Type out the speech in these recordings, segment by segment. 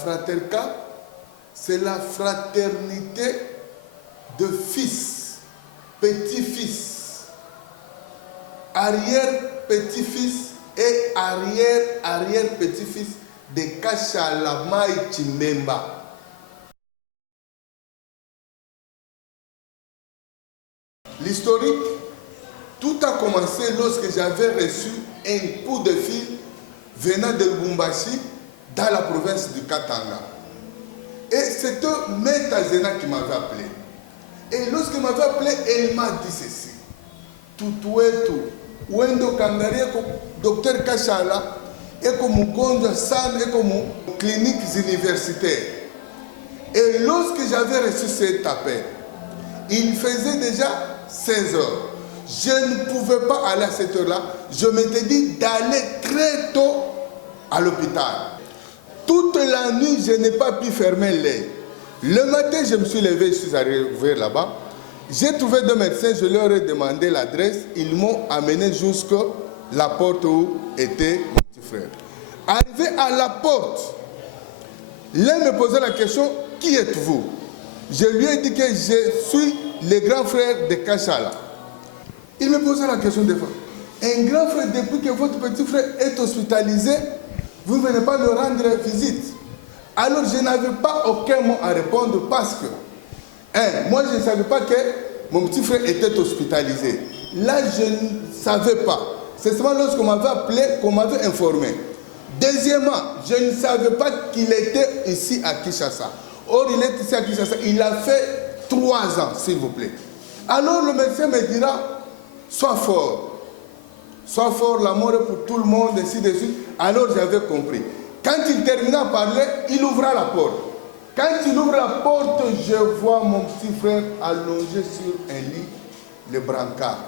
fraterca, c'est la fraternité de fils, petits-fils, arrière-petits-fils et arrière-arrière-petits-fils de Kachala Mai Chimbemba. L'historique, tout a commencé lorsque j'avais reçu un coup de fil venant de Lubumbashi dans la province du Katanga. Et c'était Meta Zena qui m'avait appelé. Et lorsqu'il m'avait appelé, elle m'a dit ceci. Tutuetu, Wendo Kangaria, docteur Kachala, et comme Mukonja San, et comme cliniques universitaires. Et lorsque j'avais reçu cet appel, il faisait déjà 16 heures. Je ne pouvais pas aller à cette heure-là. Je m'étais dit d'aller très tôt à l'hôpital. Toute la nuit, je n'ai pas pu fermer l'œil. Le matin, je me suis levé, je suis arrivé là-bas. J'ai trouvé deux médecins, je leur ai demandé l'adresse. Ils m'ont amené jusqu'à la porte où était mon petit frère. Arrivé à la porte, l'un me posait la question, qui êtes-vous? Je lui ai dit que je suis le grand frère de Kachala. Il me posait la question des fois. Un grand frère, depuis que votre petit frère est hospitalisé, vous ne venez pas le rendre visite. Alors je n'avais pas aucun mot à répondre parce que, moi je ne savais pas que mon petit frère était hospitalisé. Là, je ne savais pas. C'est seulement lorsqu'on m'avait appelé qu'on m'avait informé. Deuxièmement, je ne savais pas qu'il était ici à Kinshasa. Or, il est ici à Kinshasa. Il a fait 3 ans, s'il vous plaît. Alors, le médecin me dira, sois fort. Sois fort, l'amour est pour tout le monde, ainsi de suite. Alors, j'avais compris. Quand il termina de parler, il ouvra la porte. Quand il ouvre la porte, je vois mon petit frère allongé sur un lit, le brancard.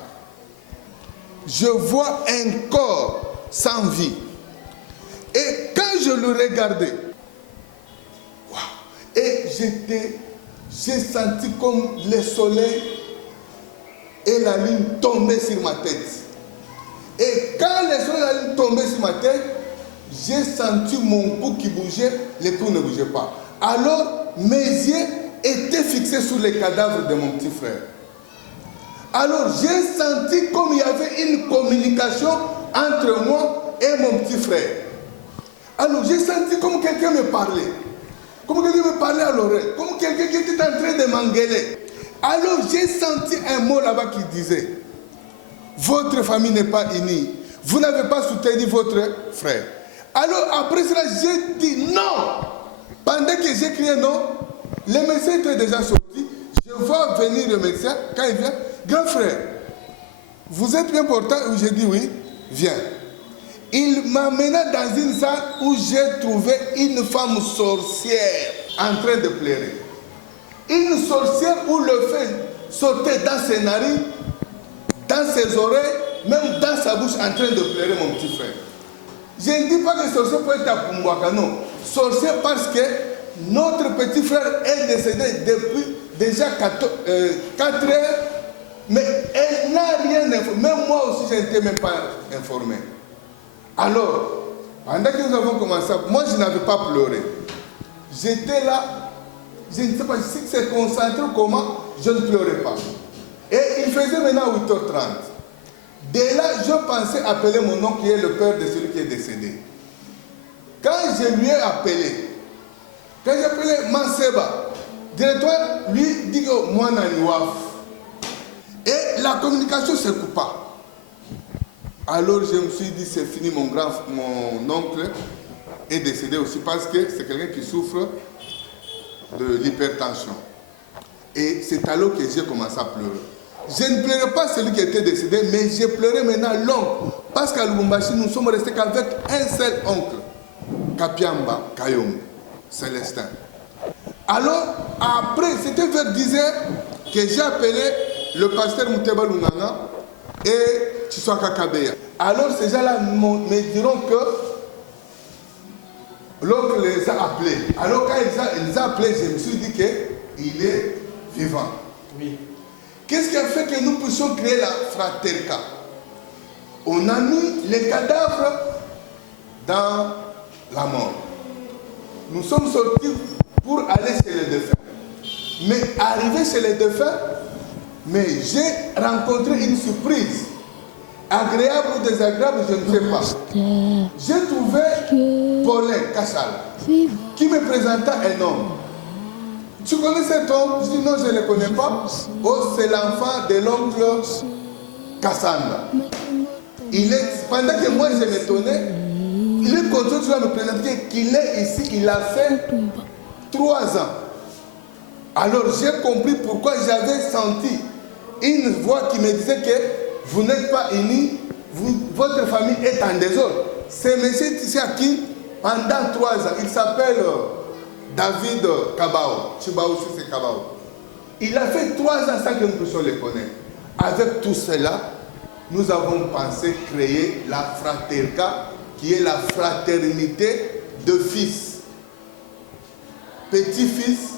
Je vois un corps sans vie. Et quand je le regardais, wow, et j'ai senti comme le soleil et la lune tombaient sur ma tête. Et quand le soleil et la lune tombaient sur ma tête, j'ai senti mon cou qui bougeait, les cou ne bougeaient pas. Alors, mes yeux étaient fixés sur les cadavres de mon petit frère. Alors, j'ai senti comme il y avait une communication entre moi et mon petit frère. Alors, j'ai senti comme quelqu'un me parlait. Comme quelqu'un me parlait à l'oreille. Comme quelqu'un qui était en train de m'engueuler. Alors, j'ai senti un mot là-bas qui disait, votre famille n'est pas unie. Vous n'avez pas soutenu votre frère. Alors, après cela, j'ai dit non. Pendant que j'ai crié non, le médecin était déjà sorti. Je vois venir le médecin. Quand il vient, grand frère, vous êtes bien portant? J'ai dit oui, viens. Il m'amena dans une salle où j'ai trouvé une femme sorcière en train de pleurer. Une sorcière où le feu sautait dans ses narines, dans ses oreilles, même dans sa bouche en train de pleurer mon petit frère. Je ne dis pas que sorcière peut être à Pumbwaka, non. Sorcière parce que notre petit frère est décédé depuis déjà 4 heures, mais elle n'a rien informé. Même moi aussi, je n'étais même pas informé. Alors, pendant que nous avons commencé, moi je n'avais pas pleuré. J'étais là, je ne sais pas si c'est concentré comment, je ne pleurais pas. Et il faisait maintenant 8h30. Dès là, je pensais appeler mon oncle qui est le père de celui qui est décédé. Quand je lui ai appelé, quand j'ai appelé Manseba, directeur lui dit que moi n'aniwaf. Et la communication se coupa. Alors je me suis dit c'est fini, mon oncle est décédé aussi parce que c'est quelqu'un qui souffre de l'hypertension. Et c'est alors que j'ai commencé à pleurer. Je ne pleurais pas celui qui était décédé, mais j'ai pleuré maintenant l'oncle. Parce qu'à Lubumbashi, nous sommes restés qu'avec un seul oncle, Kapiamba Kayom, Célestin. Alors, après, c'était vers 10 heures que j'ai appelé le pasteur Mouteba Lunganga et Chiswaka Kabeya. Alors, ces gens-là me diront que l'oncle les a appelés. Alors, quand ils les a appelés, je me suis dit qu'il est vivant. Oui. Qu'est-ce qui a fait que nous puissions créer la fraterca? On a mis les cadavres dans la mort. nous sommes sortis pour aller chez les défunts. Mais arrivé chez les défunts, mais j'ai rencontré une surprise. Agréable ou désagréable, je ne sais pas. J'ai trouvé Paulin Kassal qui me présenta un homme. Tu connais cet homme? Je dis non, je ne le connais pas. Oh, c'est l'enfant de l'oncle Kassanda. Pendant que moi je m'étonnais, il est content de me présenter qu'il est ici, il a fait 3 ans. Alors j'ai compris pourquoi j'avais senti une voix qui me disait que vous n'êtes pas unis, votre famille est en désordre. C'est monsieur ici à qui, pendant 3 ans, il s'appelle David Kabao. Chibao aussi c'est Kabao. Il a fait 3 ans sans que nous puissions le connaître. Avec tout cela, nous avons pensé créer la Fraterka, qui est la fraternité de fils. Petit-fils